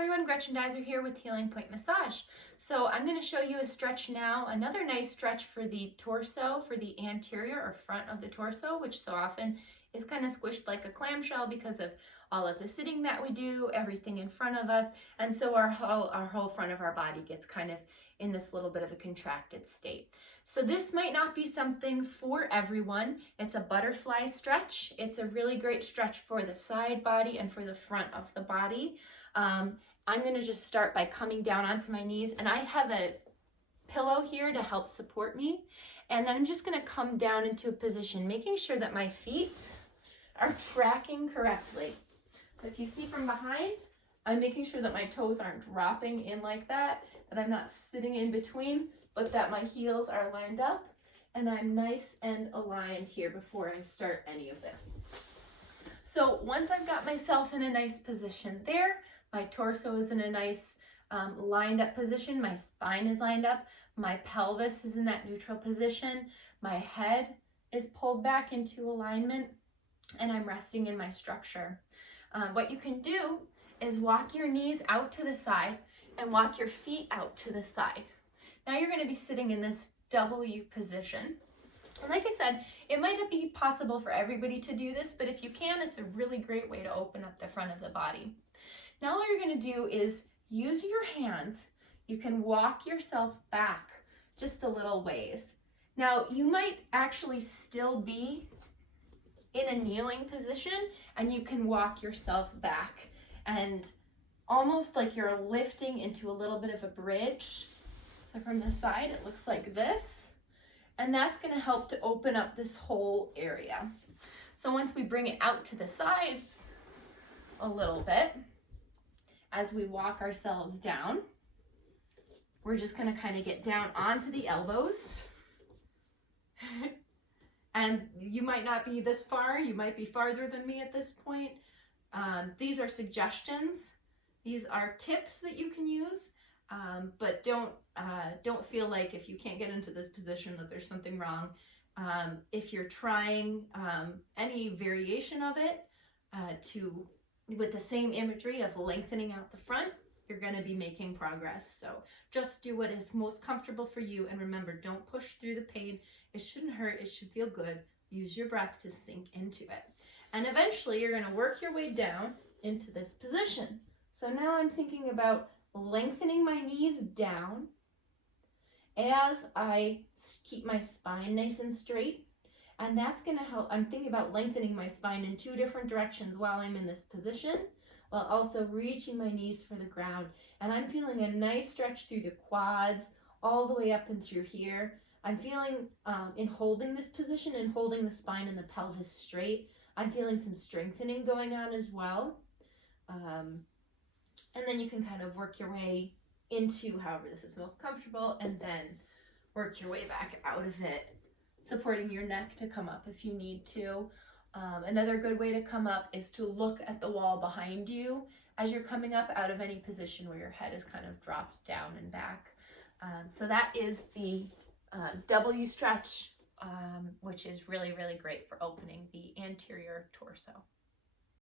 everyone, Gretchen Dizer here with Healing Point Massage. So I'm going to show you a stretch now, another nice stretch for the torso, for the anterior or front of the torso, which so often is kind of squished like a clamshell because of all of the sitting that we do, everything in front of us, and so our whole front of our body gets kind of in this little bit of a contracted state. So this might not be something for everyone. It's a butterfly stretch. It's a really great stretch for the side body and for the front of the body. I'm going to just start by coming down onto my knees, and I have a pillow here to help support me, and then I'm just going to come down into a position, making sure that my feet are tracking correctly. So if you see from behind, I'm making sure that my toes aren't dropping in like that I'm not sitting in between, but that my heels are lined up and I'm nice and aligned here before I start any of this. So once I've got myself in a nice position there, my torso is in a nice lined up position, my spine is lined up, my pelvis is in that neutral position, my head is pulled back into alignment, and I'm resting in my structure. What you can do is walk your knees out to the side and walk your feet out to the side. Now you're going to be sitting in this W position. And like I said, it might not be possible for everybody to do this, but if you can, it's a really great way to open up the front of the body. Now all you're going to do is use your hands. You can walk yourself back just a little ways. Now you might actually still be in a kneeling position, and you can walk yourself back and almost like you're lifting into a little bit of a bridge. So from the side, it looks like this, and that's going to help to open up this whole area. So once we bring it out to the sides a little bit, as we walk ourselves down, we're just going to kind of get down onto the elbows. And you might not be this far, you might be farther than me at this point. These are suggestions. These are tips that you can use, but don't feel like if you can't get into this position that there's something wrong. If you're trying any variation of it with the same imagery of lengthening out the front, you're going to be making progress. So just do what is most comfortable for you, and remember, don't push through the pain. It shouldn't hurt. It should feel good. Use your breath to sink into it. And eventually you're going to work your way down into this position. So now I'm thinking about lengthening my knees down as I keep my spine nice and straight. And that's going to help. I'm thinking about lengthening my spine in two different directions while I'm in this position, while also reaching my knees for the ground. And I'm feeling a nice stretch through the quads, all the way up and through here. I'm feeling, in holding this position and holding the spine and the pelvis straight, I'm feeling some strengthening going on as well. And then you can kind of work your way into however this is most comfortable, and then work your way back out of it, supporting your neck to come up if you need to. Another good way to come up is to look at the wall behind you as you're coming up out of any position where your head is kind of dropped down and back. So that is the W stretch, which is really, really great for opening the anterior torso.